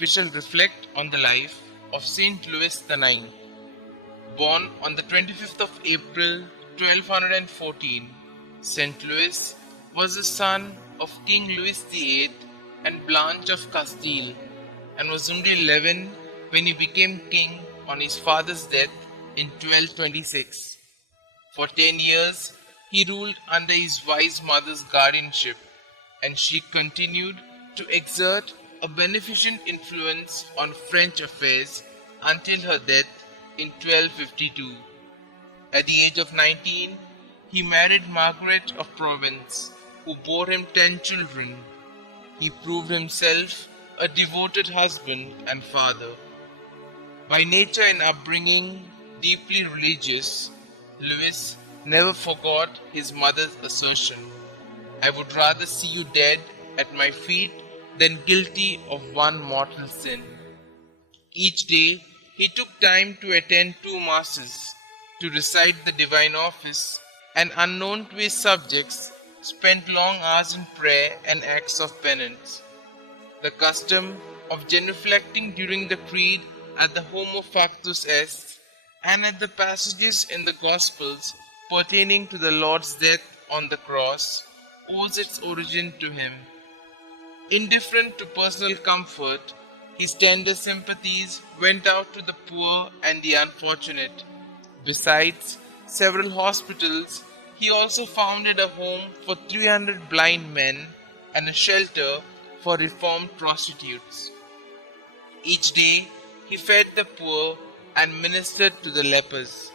we shall reflect on the life of Saint Louis IX. Born on the 25th of April 1214, Saint Louis was the son of King Louis VIII and Blanche of Castile, and was only 11 when he became king on his father's death in 1226. For 10 years, he ruled under his wise mother's guardianship, and she continued to exert a beneficent influence on French affairs until her death in 1252. At the age of 19, he married Margaret of Provence, who bore him 10 children. He proved himself a devoted husband and father. By nature and upbringing deeply religious, Louis never forgot his mother's assertion, "I would rather see you dead at my feet than guilty of one mortal sin." Each day he took time to attend 2 masses, to recite the divine office, and unknown to his subjects, spent long hours in prayer and acts of penance. The custom of genuflecting during the creed at the Homo Factus Est and at the passages in the Gospels pertaining to the Lord's death on the cross owes its origin to him. Indifferent to personal comfort, his tender sympathies went out to the poor and the unfortunate. Besides several hospitals, he also founded a home for 300 blind men and a shelter for reformed prostitutes. Each day he fed the poor and ministered to the lepers.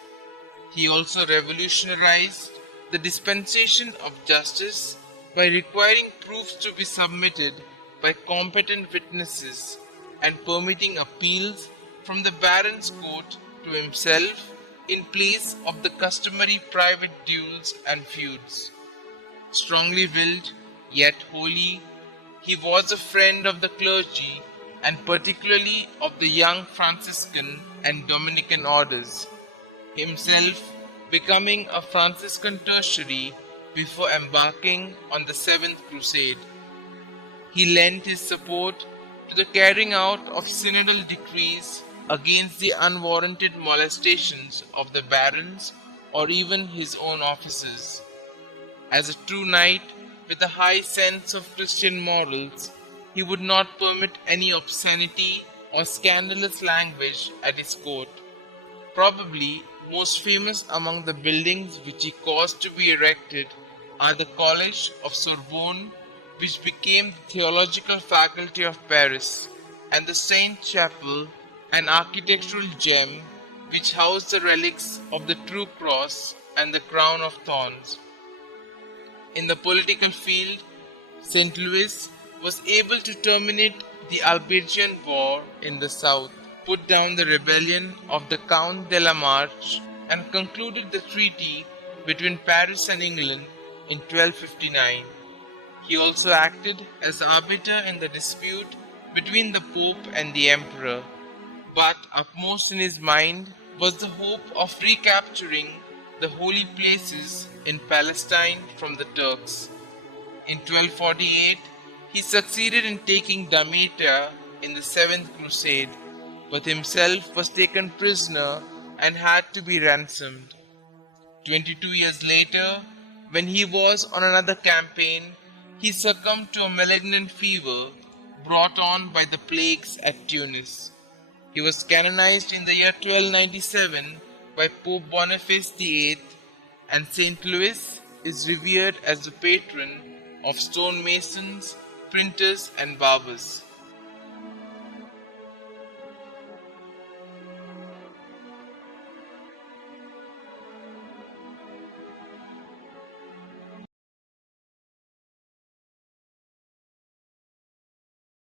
He also revolutionized the dispensation of justice by requiring proofs to be submitted by competent witnesses and permitting appeals from the baron's court to himself in place of the customary private duels and feuds. Strongly willed, yet holy, he was a friend of the clergy and particularly of the young Franciscan and Dominican orders, himself becoming a Franciscan tertiary before embarking on the 7th Crusade. He lent his support to the carrying out of synodal decrees against the unwarranted molestations of the barons or even his own officers. As a true knight with a high sense of Christian morals, he would not permit any obscenity or scandalous language at his court. Probably most famous among the buildings which he caused to be erected are the College of Sorbonne, which became the theological faculty of Paris, and the Saint Chapel, an architectural gem which housed the relics of the True Cross and the Crown of Thorns. In the political field, St. Louis was able to terminate the Albigean War in the south, put down the rebellion of the Count de la Marche, and concluded the treaty between Paris and England in 1259. He also acted as arbiter in the dispute between the Pope and the Emperor, but upmost in his mind was the hope of recapturing the holy places in Palestine from the Turks. In 1248, he succeeded in taking Damietta in the 7th Crusade, but himself was taken prisoner and had to be ransomed. 22 years later, when he was on another campaign, he succumbed to a malignant fever brought on by the plagues at Tunis. He was canonized in the year 1297 by Pope Boniface VIII, and St. Louis is revered as the patron of stonemasons, printers, and barbers.